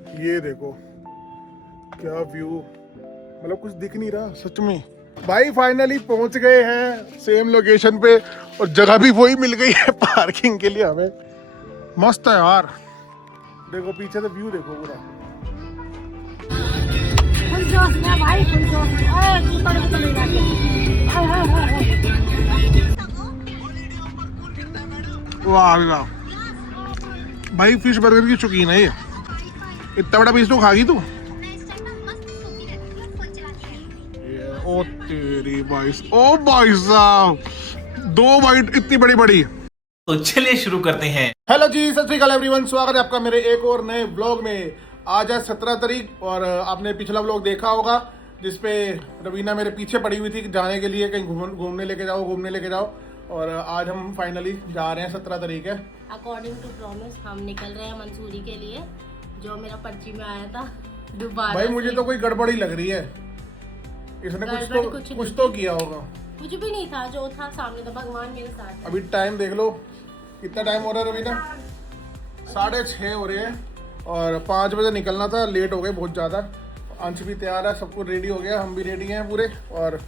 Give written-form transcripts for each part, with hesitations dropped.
ये देखो क्या व्यू, मतलब कुछ दिख नहीं रहा सच में। भाई फाइनली पहुंच गए हैं सेम लोकेशन पे और जगह भी वही मिल गई है पार्किंग के लिए हमें। मस्त है यार, देखो पीछे से व्यू देखो पूरा। भाई वाह वाह, भाई फिश बर्गर की शौकीन है ये। इतना बड़ा पीस तो खागी तू। ओ तेरी भाई, ओ भाई साहब 2 बाइट इतनी बड़ी बड़ी। तो चलिए शुरू करते हैं। हेलो जी, सत श्री अकाल एवरीवन, स्वागत है आपका मेरे एक और नए व्लॉग में। आज है 17 तारीख और आपने पिछला व्लॉग देखा होगा जिसपे रवीना मेरे पीछे पड़ी हुई थी जाने के लिए, कहीं घूमने लेके जाओ। और आज हम फाइनली जा रहे हैं, 17 तारीख है। अकॉर्डिंग टू प्रॉमिस हम निकल रहे हैं मंसूरी के लिए, जो मेरा पर्ची में आया था दोबारा। भाई मुझे तो कोई गड़बड़ी लग रही है, इसने कुछ तो किया होगा। कुछ भी नहीं था, जो था सामने था, भगवान मेरे साथ। अभी टाइम देख लो, कितना टाइम हो रहा है रवीना? 6:30 हो रहे हैं और 5 बजे निकलना था, लेट हो गए बहुत ज़्यादा। अंश भी तैयार है, सब कुछ रेडी हो गया, हम भी रेडी हैं पूरे और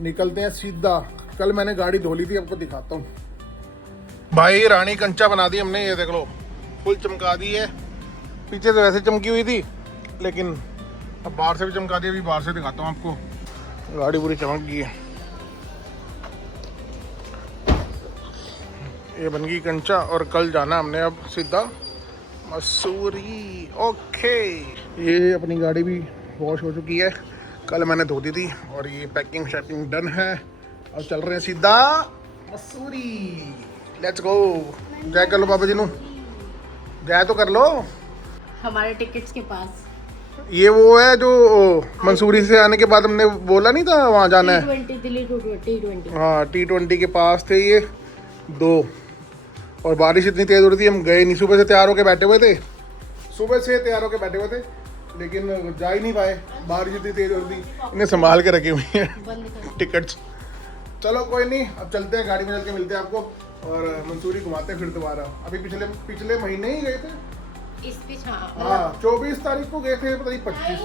निकलते हैं सीधा। कल मैंने गाड़ी धो ली थी, आपको दिखाता हूँ। भाई रानी कंचा बना दी हमने, ये देख लो फुल चमका दी है। पीछे से वैसे चमकी हुई थी लेकिन अब बाहर से भी चमका दी। अभी बाहर से दिखाता हूँ आपको, गाड़ी पूरी चमक गई है। ये बन गई कंचा और कल जाना हमने अब सीधा मसूरी। ओके, ये अपनी गाड़ी भी वॉश हो चुकी है, कल मैंने धो दी थी और ये पैकिंग शैपिंग डन है। अब चल रहे हैं सीधा मसूरी। Let's go. जय कर लो बाबा जी नू, जय तो कर लो। हमारे टिकट्स के पास ये वो है जो मंसूरी से आने के बाद हमने बोला नहीं था वहाँ जाना है। T20 हाँ, T20 के पास थे ये 2 और बारिश इतनी तेज हो रही थी, हम गए नहीं। सुबह से तैयार होके बैठे हुए थे, लेकिन जा ही नहीं पाए, बारिश इतनी तेज हो रही थी। इन्हें संभाल के रखे हुए हैं टिकट्स। चलो कोई नहीं, अब चलते हैं, गाड़ी में चल के मिलते हैं आपको और मंसूरी घुमाते हैं फिर दोबारा। अभी पिछले महीने ही गए थे। हाँ 24 तारीख को गए थे, पता नहीं 25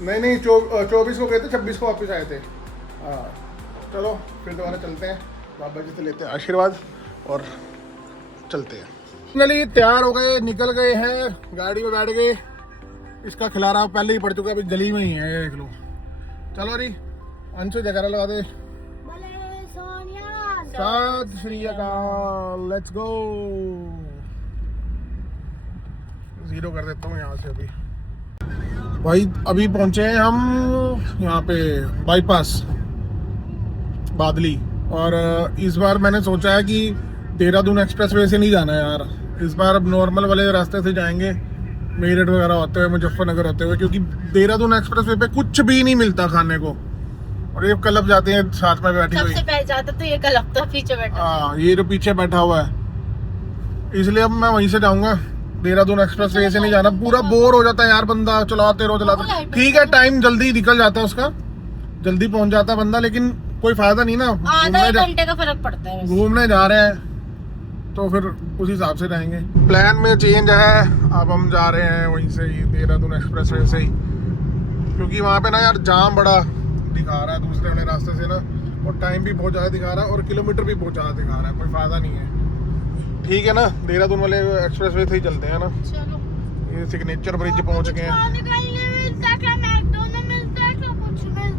नहीं 24 को गए थे, 26 को वापस आए थे। हाँ चलो फिर दोबारा चलते हैं, बाबा जी से लेते हैं आशीर्वाद और चलते हैं। फाइनली तैयार हो गए, निकल गए हैं, गाड़ी में बैठ गए। इसका खिलारा पहले ही पड़ चुका है, अभी गली में ही है, देख लो। चलो अरे अंशु जगह लगा दे। सत श्री अकाल, लेट्स गो। 0 कर देता हूँ यहाँ से। अभी भाई अभी पहुंचे हैं हम यहाँ पे बाईपास बादली, और इस बार मैंने सोचा है कि देहरादून एक्सप्रेसवे से नहीं जाना है यार। इस बार अब नॉर्मल वाले रास्ते से जाएंगे, मेरठ वगैरह होते हुए, मुजफ्फरनगर होते हुए, क्योंकि देहरादून एक्सप्रेसवे पे कुछ भी नहीं मिलता खाने को। और ये क्लब जाते हैं साथ में बैठी हुई, सबसे पहले जाता तो ये क्लब तो पीछे बैठा। हाँ ये जो पीछे बैठा हुआ है, इसलिए अब मैं वहीं से जाऊंगा। देहरादून एक्सप्रेसवे से नहीं जाना, पूरा बोर हो जाता है यार बंदा, चलाते रहो। ठीक है, टाइम जल्दी निकल जाता है उसका, जल्दी पहुंच जाता है बंदा, लेकिन कोई फायदा नहीं ना। आधा घंटे का फर्क पड़ता है। घूमने जा रहे हैं तो फिर उस हिसाब से रहेंगे। प्लान में चेंज है, अब हम जा रहे हैं वहीं से ही, देहरादून एक्सप्रेसवे से ही, क्योंकि वहाँ पे ना यार जाम बड़ा दिखा रहा है दूसरे वाले रास्ते से ना, और टाइम भी बहुत ज़्यादा दिखा रहा है और किलोमीटर भी बहुत ज़्यादा दिखा रहा है, कोई फायदा नहीं है। ठीक है ना, देहरादून वाले एक्सप्रेसवे से ही चलते हैं ना। चलो ये सिग्नेचर ब्रिज पहुँच गए हैं।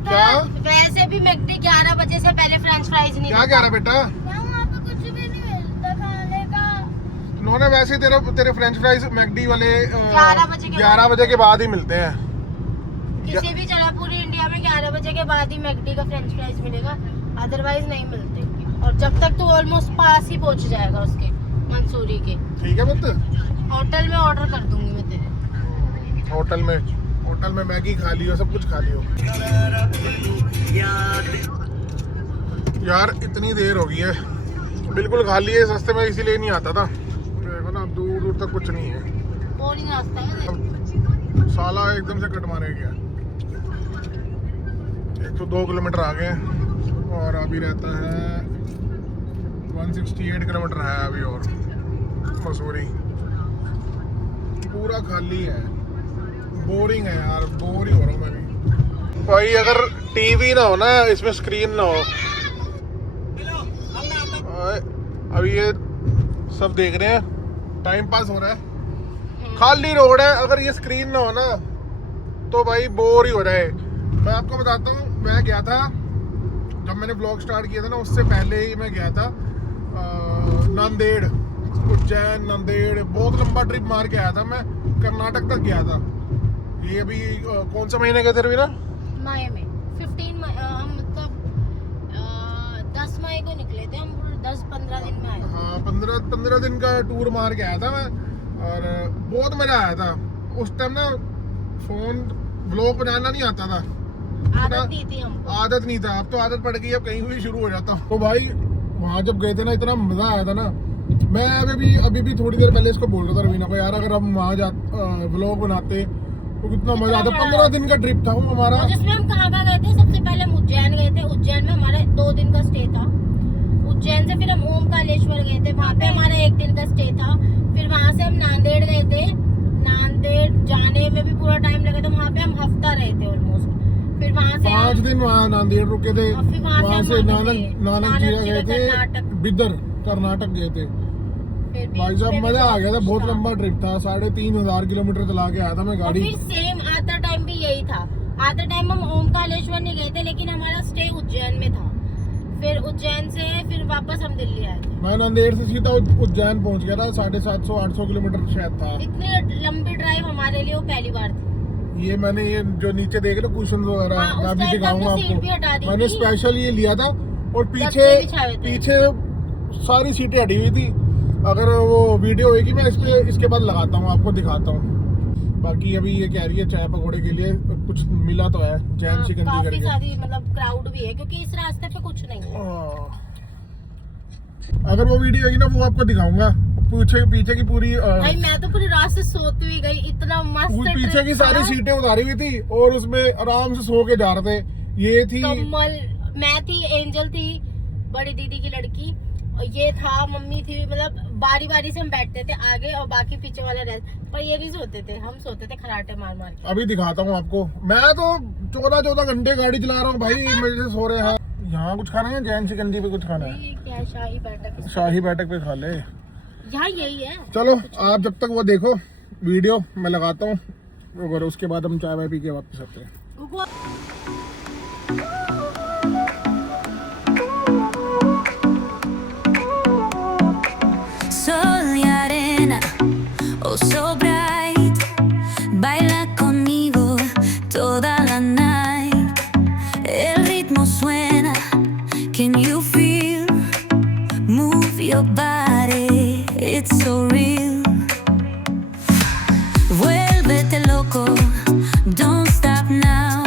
क्या वैसे भी मैकडी 11 बजे से पहले फ्रेंच फ्राइज नहीं क्या कह रहा बेटा? उन्होंने वैसे तेरे फ्रेंच फ्राइज मैकडी वाले 11 बजे के बाद ही मिलते हैं। किसी भी जगह पूरी इंडिया में 11 बजे के बाद ही मैकडी का फ्रेंच फ्राइज मिलेगा, अदरवाइज नहीं मिलते। और जब तक तू ऑलमोस्ट पास ही पहुंच जाएगा उसके मंसूरी के। ठीक है पुत्र, होटल में ऑर्डर कर दूंगी मैं तेरे। होटल में मैगी खा लियो, सब कुछ खा लियो। यार इतनी देर हो गई है, बिल्कुल खाली है, सस्ते में इसीलिए नहीं आता था। देखो ना, दूर दूर तक कुछ नहीं है, बोरिंग रास्ता है। साला एकदम से कट मारे गया। 102 किलोमीटर आ गए और अभी रहता है 168 किलोमीटर है अभी और मसूरी। पूरा खाली है। बोरिंग है यार, बोर ही हो रहा हूँ मैं भी। भाई अगर टीवी ना हो ना, इसमें स्क्रीन ना हो, अभी ये सब देख रहे हैं, टाइम पास हो रहा है, खाली रोड है, अगर ये स्क्रीन ना हो ना तो भाई बोर ही हो रहा है। मैं आपको बताता हूँ, मैं गया था जब मैंने ब्लॉग स्टार्ट किया था ना, उससे पहले ही मैं गया था नांदेड़, उज्जैन, नांदेड़, बहुत लंबा ट्रिप मार के आया था मैं, कर्नाटक तक गया था। ये अभी कौन सा महीने गए थे रवीना? मई में 15 मई, हम मतलब 10 मई को निकले थे हम, 10-15 दिन में आए। हाँ, 15 दिन का टूर मार के आया था मैं, और बहुत मजा आया था। उस टाइम ना फोन ब्लॉग बनाना नहीं आता था, आदत नहीं थी हमको। आदत नहीं था, अब तो आदत पड़ गई, अब कहीं भी शुरू हो जाता हूँ। तो भाई वहाँ जब गए थे ना, इतना मजा आया था ना। मैं अभी भी थोड़ी देर पहले इसको बोल रहा था रवीना को, यार अगर हम वहाँ व्लॉग बनाते तो कितना मजा आता। 15 दिन का ट्रिप था वो हमारा। जिसमें हम कहाँ गए थे, सबसे पहले हम उज्जैन गए थे। उज्जैन में हमारे 2 दिन का स्टे था। उज्जैन से फिर हम ओमकालेश्वर गए थे, वहाँ पे हमारा 1 दिन का स्टे था। फिर वहाँ से हम नांदेड़ गए थे। नांदेड़ जाने में भी पूरा टाइम लगा था, वहाँ पे हम हफ्ता रहे थे ऑलमोस्ट। फिर वहाँ से 5 दिन वहाँ नांदेड़ रुके थे, फिर वहाँ से नानक जीरा गए थे, कर्नाटक। बिदर कर्नाटक गए थे। फिर भाई साहब मजा आ गया था, बहुत था। लंबा ट्रिप था, 3500 किलोमीटर चला के आया था मैं और गाड़ी। फिर सेम आता टाइम भी यही था। आता टाइम हम ओमकालेश्वर नहीं गए थे, लेकिन हमारा स्टे उज्जैन में था। फिर उज्जैन से फिर वापस हम दिल्ली आए थे। मैं नांदेड़ से सीधा उज्जैन पहुंच गया था, 750-800 किलोमीटर शायद था। इतनी लंबी ड्राइव हमारे लिए वो पहली बार थी। ये मैंने ये जो नीचे देख लो कुशन वगैरह, हाँ, मैं उस भी टाइम दिखाऊंगा हमने सीट भी हटा आपको। दी मैंने थी। स्पेशल ये लिया था, और गद्दे बिछाए थे। पीछे सारी सीटें हटी हुई थी। अगर वो वीडियो होगी मैं इसके बाद लगाता हूँ, आपको दिखाता हूँ। बाकी अभी ये कह रही है चाय पकौड़े के लिए कुछ मिला तो है, जैन चिकन काफी करके। सारी मतलब क्राउड भी है, क्योंकि इस रास्ते पे कुछ नहीं है। अगर वो वीडियो होगी ना, वो आपको दिखाऊंगा। पीछे की पूरी भाई मैं तो पूरी रात से सोती हुई गई, इतना मस्त पीछे ट्रिप की सारी था। सीटें उतारी हुई थी, और उसमें आराम से सो के जा रहे थे। ये थी कमल, मैं थी, एंजल थी, बड़ी दीदी की लड़की, और ये था, मम्मी थी। मतलब बारी बारी से हम बैठते थे आगे, और बाकी पीछे वाले रहते। पर ये नहीं सोते थे, हम सोते थे खराटे मार मार के। अभी दिखाता हूँ आपको। मैं तो 14 घंटे गाड़ी चला रहा हूँ भाई, मेरे से सो रहे हैं। यहाँ कुछ खाना है, जैन सिकंजी पे कुछ खाना है? ये क्या है, शाही बैठक। शाही बैठक पे खा ले। यहाँ यही है। चलो आप जब तक वो देखो वीडियो, मैं लगाता हूँ, और उसके बाद हम चाय वाय पी के वापस आते हैं। Sol y arena, oh so bright, baila conmigo toda la night. El ritmo suena, can you feel? Move your body, it's so real. Vuélvete loco, don't stop now.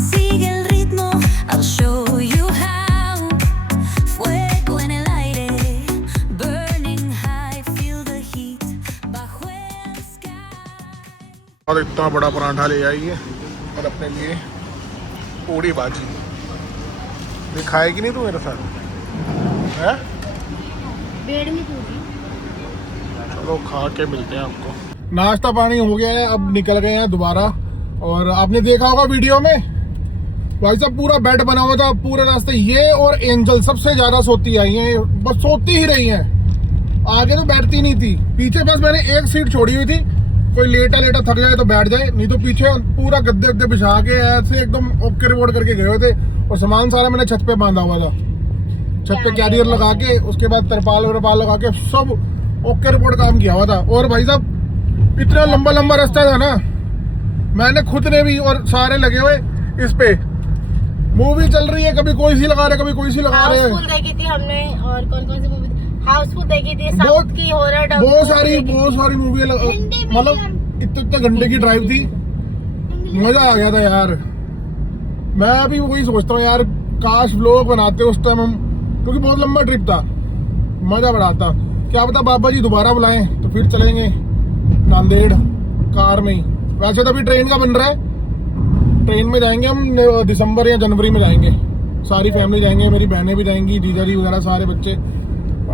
Sigue el ritmo, I'll show you how. Fuego en el aire, burning high, feel the heat bajo el sky. और इतना बड़ा पराठा ले आइए, और अपने लिए पूरी भाजी। ये खाएगी नहीं तू मेरे साथ है? बेड में पूरी। चलो खा के मिलते हैं आपको। नाश्ता पानी हो गया है, अब निकल गए हैं दोबारा। और आपने देखा होगा वीडियो में, भाई साहब पूरा बेड बना हुआ था पूरे रास्ते। ये और एंजल सबसे ज्यादा सोती आई हैं, बस सोती ही रही हैं, आगे तो बैठती नहीं थी। पीछे बस मैंने एक सीट छोड़ी हुई थी, कोई लेटा थक जाए तो बैठ जाए, नहीं तो पीछे पूरा गद्दे गद्दे बिछा के ऐसे एकदम ओके रिपोर्ट करके गए हुए थे। और सामान सारा मैंने छत पे बांधा हुआ था, छत पे कैरियर लगा के, उसके बाद तरपाल लगा के सब ओके रिपोर्ट काम किया हुआ था। और भाई साहब इतना लंबा रास्ता था ना, मैंने खुद ने भी और सारे लगे हुए इस पे। मूवी चल रही है, कभी कोई सी लगा रहे, कभी कोई सी लगा रहे हैं। हाउसफुल देखी थी हमने, और कौन कौन सी मूवी? हाउसफुल देखी थी, बहुत- साउथ की हॉरर, बहुत सारी मूवी, मतलब इतने घंटे की ड्राइव थी, मजा आ गया था यार। मैं अभी वही सोचता हूँ यार, काश व्लॉग बनाते उस टाइम हम, क्योंकि बहुत लंबा ट्रिप था, मजा बड़ा आता। क्या पता बाबा जी दोबारा बुलाएं तो फिर चलेंगे नांदेड़ कार में ही। वैसे तो अभी ट्रेन का बन रहा है, ट्रेन में जाएंगे हम, दिसंबर या जनवरी में जाएंगे, सारी फैमिली जाएंगे, मेरी बहनें भी जाएंगी, जीजा जी वगैरह सारे बच्चे,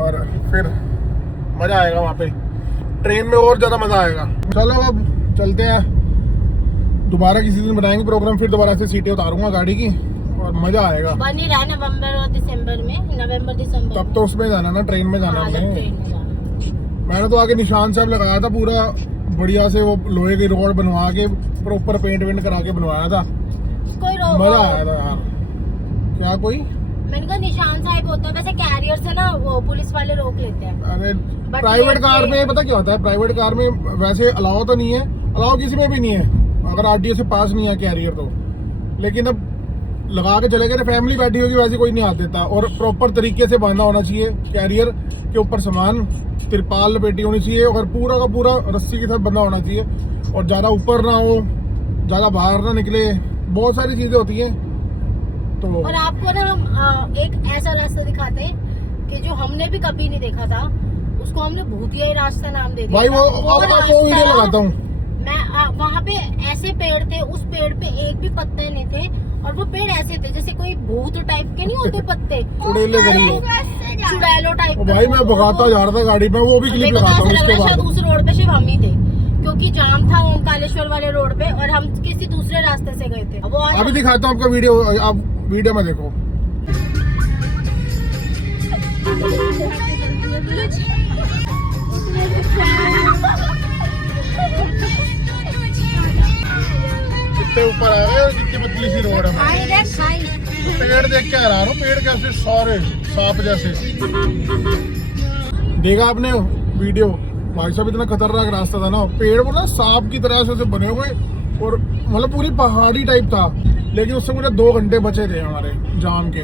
और फिर मजा आएगा वहाँ पे ट्रेन में, और ज्यादा मजा आएगा। चलो अब चलते हैं, दोबारा किसी दिन बनाएंगे प्रोग्राम, फिर दोबारा से सीटें उतारूंगा गाड़ी की और मजा आएगा। बन ही रहा है नवंबर और दिसंबर में, नवंबर दिसंबर। तब तो उसमें जाना ना, ट्रेन में जाना हाँ, जब हमने। ट्रेन में जाना। मैंने तो आगे निशान साहब लगाया था पूरा बढ़िया से, वो लोहे की रोड बनवा के प्रॉपर पेंट वेंट करा के बनवाया था। कोई रोक, मजा आया था यार। क्या कोई मैंने कहा निशान साहब होता है, वैसे कैरियर से ना वो पुलिस वाले रोक लेते हैं। अरे But प्राइवेट ये कार में पता क्या होता है, प्राइवेट कार में वैसे अलाउ तो नहीं है, अलाउ किसी में भी नहीं है अगर आरटीओ से पास नहीं है कैरियर तो। लेकिन अब लगा के चले गए, फैमिली बैठी होगी वैसे कोई नहीं हाथ देता। और प्रॉपर तरीके से बांधा होना चाहिए कैरियर के ऊपर, सामान तिरपाल लपेटी होनी चाहिए और पूरा का पूरा रस्सी के साथ बंधा होना चाहिए। और ज़्यादा ऊपर ना हो, ज़्यादा बाहर ना निकले, बहुत सारी चीज़ें होती हैं। तो और आपको ना हम एक ऐसा रास्ता दिखाते हैं कि जो हमने भी कभी नहीं देखा था, उसको हमने भूतिया रास्ता नाम दे दिया। भाई वो वीडियो लगाता हूँ मैं। वहाँ पे ऐसे पेड़ थे, उस पेड़ पे एक भी पत्ते नहीं थे, और वो पेड़ ऐसे थे जैसे कोई भूत टाइप के नहीं होते पत्ते, चुड़ैले चुड़ैलो टाइप। भाई मैं भगाता जा रहा था गाड़ी में, वो भी क्लिप लगाता हूँ इसके बाद। उस रोड पे सिर्फ हम ही थे, क्योंकि जाम था ओमकारेश्वर वाले रोड पे और हम किसी दूसरे रास्ते से गए थे। वो अभी दिखाता हूँ आपका वीडियो, आप वीडियो में देखो। कितने ऊपर आ रहे हैं, कितनी पतली सी रोड है। पेड़ देख के आ रहा हूँ, पेड़ कैसे सारे सांप जैसे। देखा आपने वीडियो, भाई साहब इतना खतरनाक रास्ता था ना, पेड़ वो ना सांप की तरह से बने हुए और मतलब पूरी पहाड़ी टाइप था। लेकिन उससे मुझे 2 घंटे बचे थे हमारे जाम के,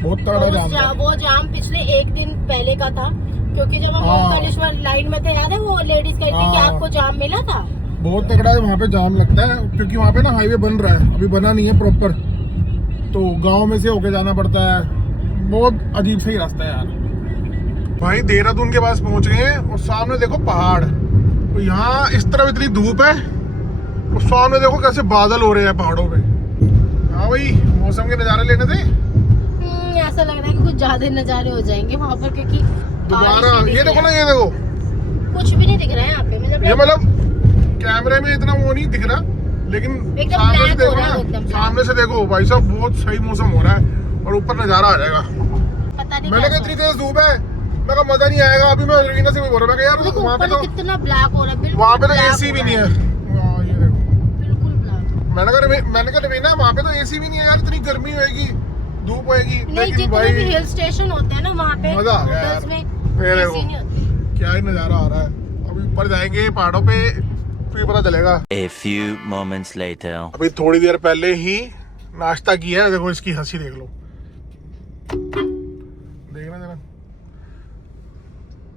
बहुत तगड़ा जाम था। वो जाम पिछले एक दिन पहले का था, क्योंकि जब हम ओमकारेश्वर लाइन में थे, याद है वो लेडीज कहती थी कि आपको जाम मिला था। बहुत तगड़ा है वहाँ पे जाम लगता है, क्योंकि वहाँ पे ना हाईवे बन रहा है, अभी बना नहीं है प्रॉपर, तो गांव में से होके जाना पड़ता है। बहुत अजीब सा ही रास्ता है यार। भाई देहरादून के पास पहुँच गए हैं और सामने देखो पहाड़, तो यहाँ इस तरफ इतनी धूप है और सामने देखो कैसे बादल हो रहे हैं पहाड़ों पे। हाँ भाई, मौसम के नज़ारे लेने थे। ऐसा लग रहा है कि कुछ ज्यादा नजारे हो जाएंगे वहाँ पर, क्योंकि दोबारा ये देखो ना, ये देखो कुछ भी नहीं दिख रहा है यहाँ पे। ये मतलब कैमरे में इतना वो नहीं दिख रहा, लेकिन एकदम सामने से black देखो हो रहा है, ना, एकदम सामने से देखो भाई साहब, बहुत सही मौसम हो रहा है और ऊपर नजारा आ जाएगा। पता नहीं मैंने कहा इतनी तेज धूप है, मैं कहा मजा नहीं आएगा। अभी मैं रवीना से भी बोल रहा, मैं कहा यार वहाँ पे तो कितना ब्लैक हो रहा है, बिल्कुल वहाँ पे तो black एसी हो भी रहा नहीं है। ये देखो, बिल्कुल ब्लैक। मैंने कहा रवीना वहाँ पे तो एसी भी नहीं है यार, इतनी गर्मी होएगी, धूप होएगी। नहीं, लेकिन जितने भाई भी हिल स्टेशन होते हैं ना वहाँ पे मजा आ गया यार। होटल्स में ये देखो, एसी नहीं होती। क्या ही नजारा आ रहा है। अभी ऊपर जाएंगे पहाड़ों पे, फिर पता चलेगा। A few moments later. अभी थोड़ी देर पहले ही नाश्ता किया है, देखो इसकी हंसी देख लो, देखना जरा।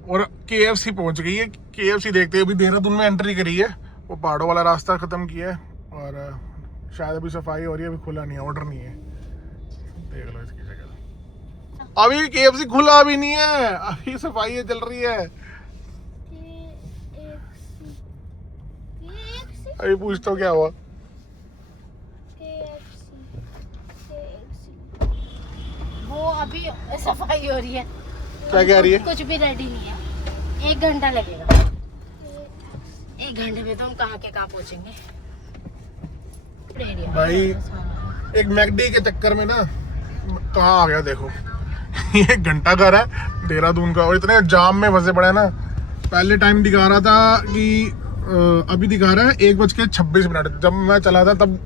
और KFC पहुंच गई है, KFC देखते हैं। अभी देहरादून में एंट्री करी है, वो पहाड़ों वाला रास्ता खत्म किया है और शायद अभी सफाई हो रही है, अभी खुला नहीं है, ऑर्डर नहीं है। देख लो इसकी जगह, अभी KFC खुला भी नहीं है, अभी सफाई चल रही है। अभी पूछता हूँ क्या हुआ। वो अभी सफाई हो रही है। क्या कह रही है? कुछ भी रेडी नहीं है, 1 घंटा लगेगा। 1 घंटे में तो हम कहाँ के कहाँ पहुँचेंगे। भाई एक मैकडी के चक्कर में ना कहाँ आ गया देखो। ये घंटा घर है देहरादून का और इतने जाम में फंसे पड़े ना। पहले टाइम दिखा रहा था कि अभी दिखा रहा है 1:26। जब मैं चला था तब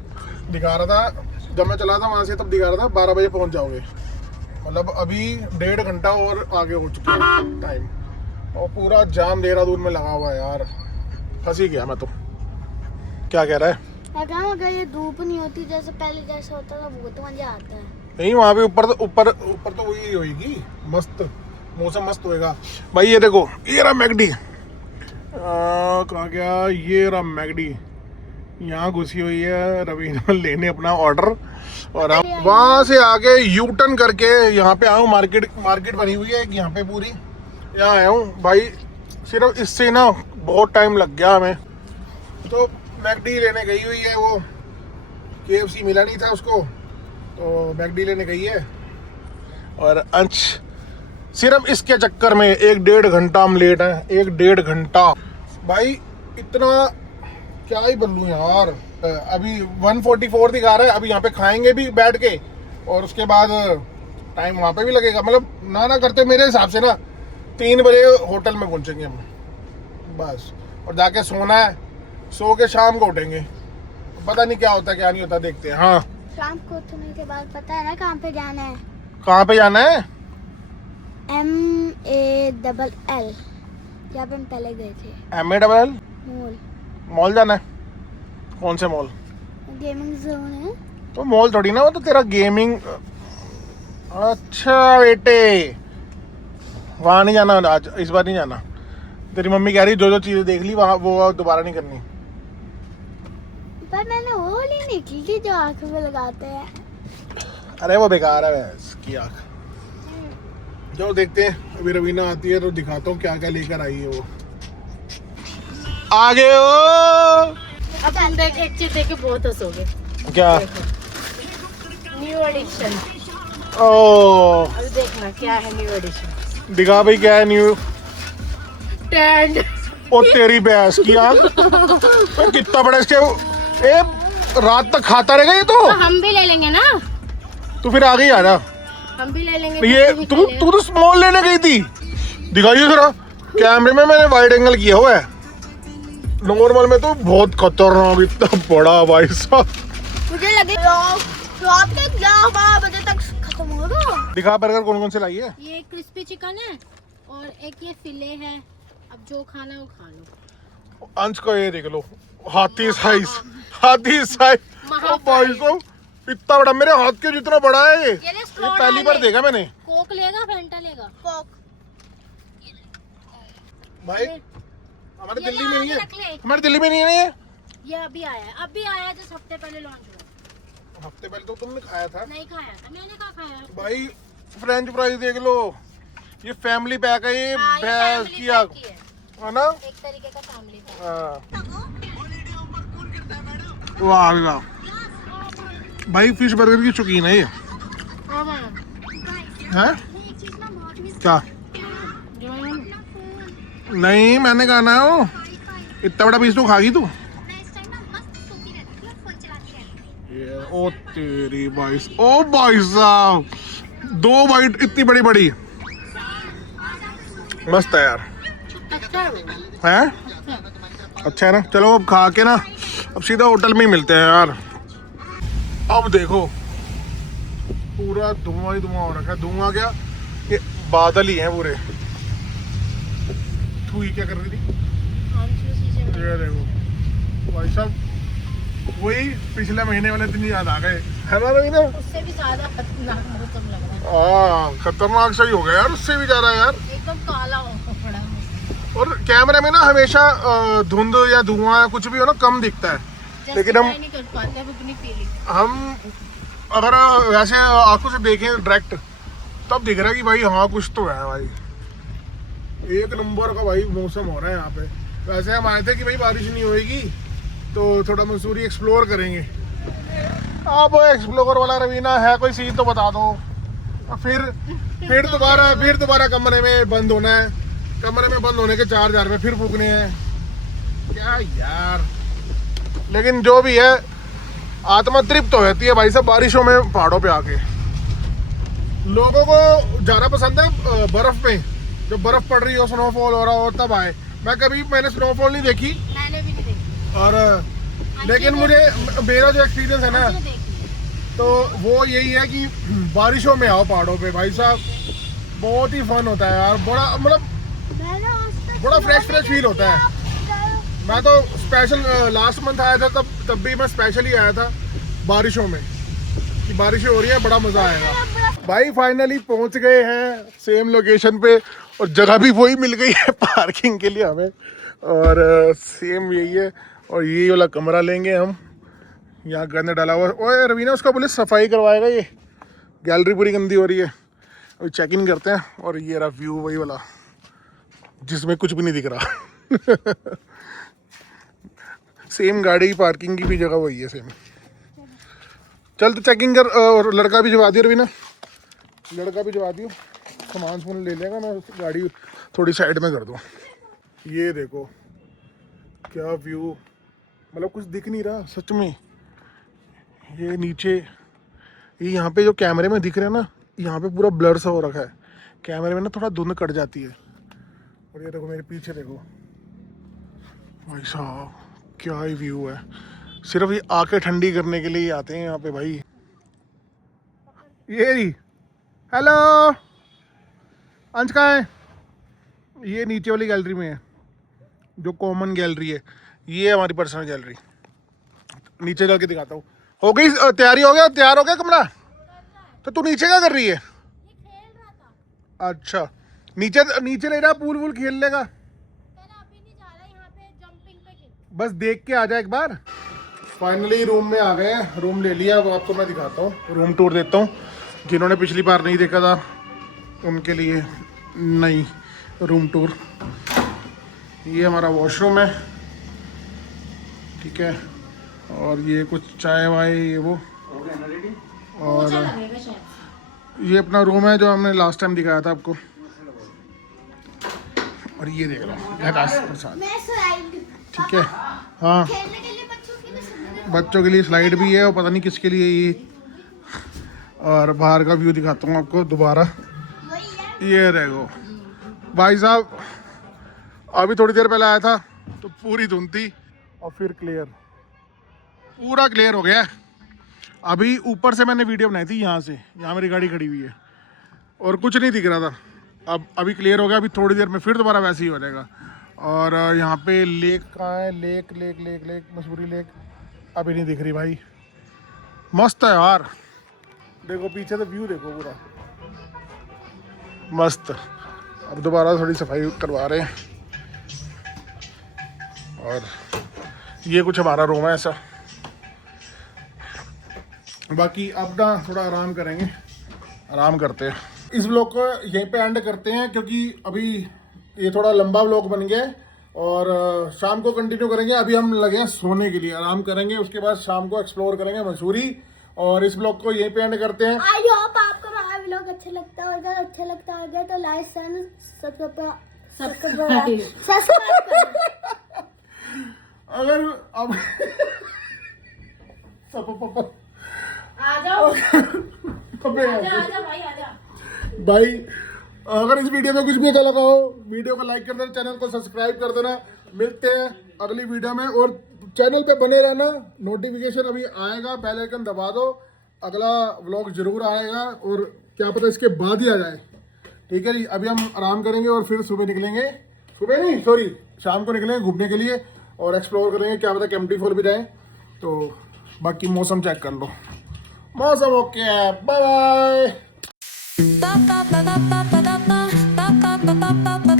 दिखा रहा था, जब मैं चला था वहाँ से तब दिखा रहा था 12 बजे पहुँच जाओगे। मतलब अभी 1.5 घंटा और आगे हो चुका है टाइम और पूरा जाम देहरादून में लगा हुआ है यार। फंस ही गया मैं तो। क्या कह रहा है? अगर ये धूप नहीं होती जैसे पहले जैसा होता था बहुत मजा आता है। नहीं वहाँ पे ऊपर तो वही होगी, मस्त मौसम मस्त होएगा। भाई ये देखो, ये रहा मैकडी। कहाँ गया? ये रहा मैकडी, यहाँ घुसी हुई है रवीना लेने अपना ऑर्डर। और हम वहाँ से आगे यू टर्न करके यहाँ पे आया हूँ। मार्केट बनी हुई है यहाँ पे पूरी, यहाँ आया हूँ भाई। सिर्फ इससे ना बहुत टाइम लग गया हमें। तो मैकडी लेने गई हुई है, वो KFC मिला नहीं था उसको, तो मैकडी लेने गई है। और अंश सिर्फ इसके चक्कर में 1-1.5 घंटा हम लेट हैं। 1-1.5 घंटा भाई। इतना क्या ही बल्लू यार। अभी 144 दिखा रहा है, अभी यहाँ पे खाएंगे भी बैठ के और उसके बाद टाइम वहाँ पे भी लगेगा। मतलब ना करते मेरे हिसाब से ना 3 बजे होटल में पहुँचेंगे हम बस, और जाके सोना है, सो के शाम को उठेंगे। पता नहीं क्या होता है क्या नहीं होता, देखते हैं। हाँ शाम को उठने के बाद पता है ना कहाँ पे जाना है? कहाँ पे जाना है? MALL, जहाँ पे हम पहले गए थे। MALL मॉल, मॉल जाना है? कौन से मॉल? गेमिंग जोन है। तो मॉल थोड़ी ना, वो तो तेरा गेमिंग। अच्छा बेटे, वहाँ नहीं जाना आज, इस बार नहीं जाना। तेरी मम्मी कह रही जो चीजें देख ली वहाँ वो दोबारा नहीं करनी। पर मैंने वो ली निकली थी जो आँख में लगाते हैं। अरे वो बेकार है इसकी आँख। जो देखते हैं, अभी रवीना आती है तो दिखाता हूँ क्या क्या लेकर आई है वो। आगे हो अब हम देख एक चीज देख के बहुत हंसोगे। क्या? न्यू एडिशन, ओ अब देखना क्या है न्यू एडिशन। दिखा भाई क्या है न्यू। टेंट, ओ तेरी भैंस की आँख। तो कितना बड़ा इसके, ए रात तक खाता रहेगा ये तो हम भी ले लेंगे ना, तू फिर आगे ही आ जा। हम भी ले लेंगे। ये तू तो स्मॉल लेने गई थी, दिखाइए जरा। कैमरे में मैंने वाइड एंगल किया हुआ है, नॉर्मल में तो बहुत खतरनाक, इतना बड़ा भाई साहब। मुझे लगे रात के 11 बजे तक खत्म होगा। दिखा बर्गर कौन कौन से लाई है। ये क्रिस्पी चिकन है और एक ये फिले है। अब जो खाना है वो खा लो। अंश को ये देख लो, हाथी साइज, हाथी साइज। ओ भाई साहब इतना बड़ा, मेरे हाथ के जितना बड़ा है ये पहली बार देखा मैंने। कोक लेगा, फैंटा लेगा? कोक। भाई हमारे ये दिल्ली में नहीं आगे है, रख ले। हमारे दिल्ली में नहीं है ये। ये अभी आया है, जो हफ्ते पहले लॉन्च हुआ। हफ्ते पहले तो तुमने खाया था। नहीं खाया था, मैंने कहाँ खाया है? भाई फ्रेंच फ्राइज देख लो, ये फैमिली पैक है, ये हाँ, ये भैंस family की pack आँख की है। है ना। एक तरीके का फैमिली पैक। हाँ। वाह भी वाह भाई, फिश बर्गर की शौकीन है ये। हैं? क्या? नहीं मैंने कहा ना, वो इतना बड़ा पीस तू खागी तू। ये ओ तेरी भाई, ओ भाई साहब 2 बाइट इतनी बड़ी बड़ी, मस्त है यार। अच्छा हैं? अच्छा है ना। चलो अब खा के ना, अब सीधा होटल में ही मिलते हैं यार। अब देखो पूरा धुआं ही धुआं हो रखा है। धुआं क्या, ये बादल ही हैं पूरे। तू ही क्या कर रही थी? ये देखो भाई साहब, वही पिछले महीने वाले दिन याद आ गए, है ना रवीना? उससे भी ज्यादा खतरनाक मौसम लग रहा है। हाँ खतरनाक सही हो गया यार, उससे भी ज्यादा यार। एकदम काला हो पड़ा है। और कैमरे में ना हमेशा धुंध या धुआं कुछ भी हो ना कम दिखता है, लेकिन हम नहीं कर पाते अब अपनी फीलिंग। हम अगर वैसे आंखों से देखें डायरेक्ट तब दिख रहा है कि भाई हाँ कुछ तो है भाई। एक नंबर का भाई मौसम हो रहा है यहाँ पे। वैसे हम आए थे कि भाई बारिश नहीं होएगी तो थोड़ा मसूरी एक्सप्लोर करेंगे। अब एक्सप्लोर वाला रवीना है कोई सीन तो बता दो। फिर दोबारा कमरे में बंद होना है, कमरे में बंद होने के 4,000 रुपये फिर फूकने हैं क्या यार। लेकिन जो भी है आत्मा तृप्त हो जाती है भाई साहब बारिशों में पहाड़ों पे आके। लोगों को जाना पसंद है बर्फ पे, जब बर्फ पड़ रही हो, स्नोफॉल हो रहा हो तब आए। मैंने स्नोफॉल नहीं देखी, मैंने भी नहीं देखी। और लेकिन मेरा जो एक्सपीरियंस है ना तो वो यही है कि बारिशों में आओ पहाड़ों पे भाई साहब, बहुत ही फन होता है यार। बड़ा मतलब बड़ा फ्रेश फील होता है। मैं तो स्पेशल लास्ट मंथ आया था, तब भी मैं स्पेशली आया था बारिशों में कि बारिशें हो रही हैं, बड़ा मज़ा आएगा। भाई फाइनली पहुंच गए हैं सेम लोकेशन पे, और जगह भी वही मिल गई है पार्किंग के लिए हमें, और सेम यही है। और ये वाला कमरा लेंगे हम, यहाँ गंद डाला हुआ। ओए रवीना उसका बोले सफाई करवाएगा, ये गैलरी पूरी गंदी हो रही है। अभी चेक इन करते हैं। और ये रहा व्यू वही वाला जिसमें कुछ भी नहीं दिख रहा सेम गाड़ी की पार्किंग की भी जगह वही है सेम। चल तो चेकिंग कर, और लड़का भी जवा दियो रवीना, लड़का भी जवा दियो, सामान ले लेगा, मैं गाड़ी थोड़ी साइड में कर दूँ। ये देखो क्या व्यू, मतलब कुछ दिख नहीं रहा सच में। ये नीचे, ये यहाँ पे जो कैमरे में दिख रहा है ना, यहाँ पे पूरा ब्लर सा हो रखा है। कैमरे में ना थोड़ा धुंध कट जाती है। और ये देखो मेरे पीछे देखो भाई साहब, क्या ही व्यू है। सिर्फ ये आंखें ठंडी करने के लिए ही आते हैं यहाँ पे भाई। ये रही, हेलो अंश कहाँ है? ये नीचे वाली गैलरी में है, जो कॉमन गैलरी है। ये है हमारी पर्सनल गैलरी। नीचे चल के दिखाता हूँ। हो गई तैयारी? हो गया, तैयार हो गया कमरा? तो तू नीचे क्या कर रही है? अच्छा, नीचे नीचे ले रहा, पूल वूल खेल लेगा। बस देख के आ जा एक बार। फाइनली रूम में आ गए हैं, रूम ले लिया। अब आपको मैं दिखाता हूँ, रूम टूर देता हूँ। जिन्होंने पिछली बार नहीं देखा था उनके लिए नई रूम टूर। ये हमारा वॉशरूम है, ठीक है। और ये कुछ चाय वाय ये वो, और ये अपना रूम है जो हमने लास्ट टाइम दिखाया था आपको। और ये देख लो आकाश प्रसाद, ठीक है। हाँ, बच्चों के लिए स्लाइड भी है और पता नहीं किसके लिए ये। और बाहर का व्यू दिखाता हूँ आपको दोबारा। ये देखो भाई साहब, अभी थोड़ी देर पहले आया था तो पूरी धुंध थी और फिर क्लियर, पूरा क्लियर हो गया। अभी ऊपर से मैंने वीडियो बनाई थी यहाँ से, यहाँ मेरी गाड़ी खड़ी हुई है और कुछ नहीं दिख रहा था। अब अभी क्लियर हो गया। अभी थोड़ी देर में फिर दोबारा वैसे ही हो जाएगा। और यहाँ पे लेक कहाँ है? Lake lake lake lake Mussoorie lake अभी नहीं दिख रही भाई। मस्त है यार, देखो पीछे से व्यू देखो पूरा मस्त। अब दोबारा थोड़ी सफाई करवा रहे हैं। और ये कुछ हमारा रूम है ऐसा। बाकी अब ना थोड़ा आराम करेंगे, आराम करते हैं। इस व्लॉग को यहीं पे एंड करते हैं क्योंकि अभी ये थोड़ा लंबा व्लॉग बन गया है। और शाम को कंटिन्यू करेंगे। अभी हम लगे हैं सोने के लिए, आराम करेंगे। उसके बाद शाम को एक्सप्लोर करेंगे मसूरी। और इस व्लॉग को यहीं पे एंड करते हैं। आई होप आपको हमारा व्लॉग अच्छा लगता होगा। अच्छा लगता होगा तो लाइक सब्सक्राइब अगर अब भाई अगर इस वीडियो में कुछ भी अच्छा लगा हो, वीडियो को लाइक कर देना, चैनल को सब्सक्राइब कर देना। मिलते हैं अगली वीडियो में। और चैनल पे बने रहना, नोटिफिकेशन अभी आएगा, बेल आइकन दबा दो, अगला व्लॉग जरूर आएगा। और क्या पता इसके बाद ही आ जाए, ठीक है जी। अभी हम आराम करेंगे और फिर सुबह निकलेंगे, सुबह नहीं सॉरी शाम को निकलेंगे घूमने के लिए और एक्सप्लोर करेंगे। क्या पता केम्प्टी फॉल भी जाए। तो बाकी मौसम चेक कर लो, मौसम ओके है। Bye bye. Ba ba ba ba ba ba ba ba ba ba ba ba ba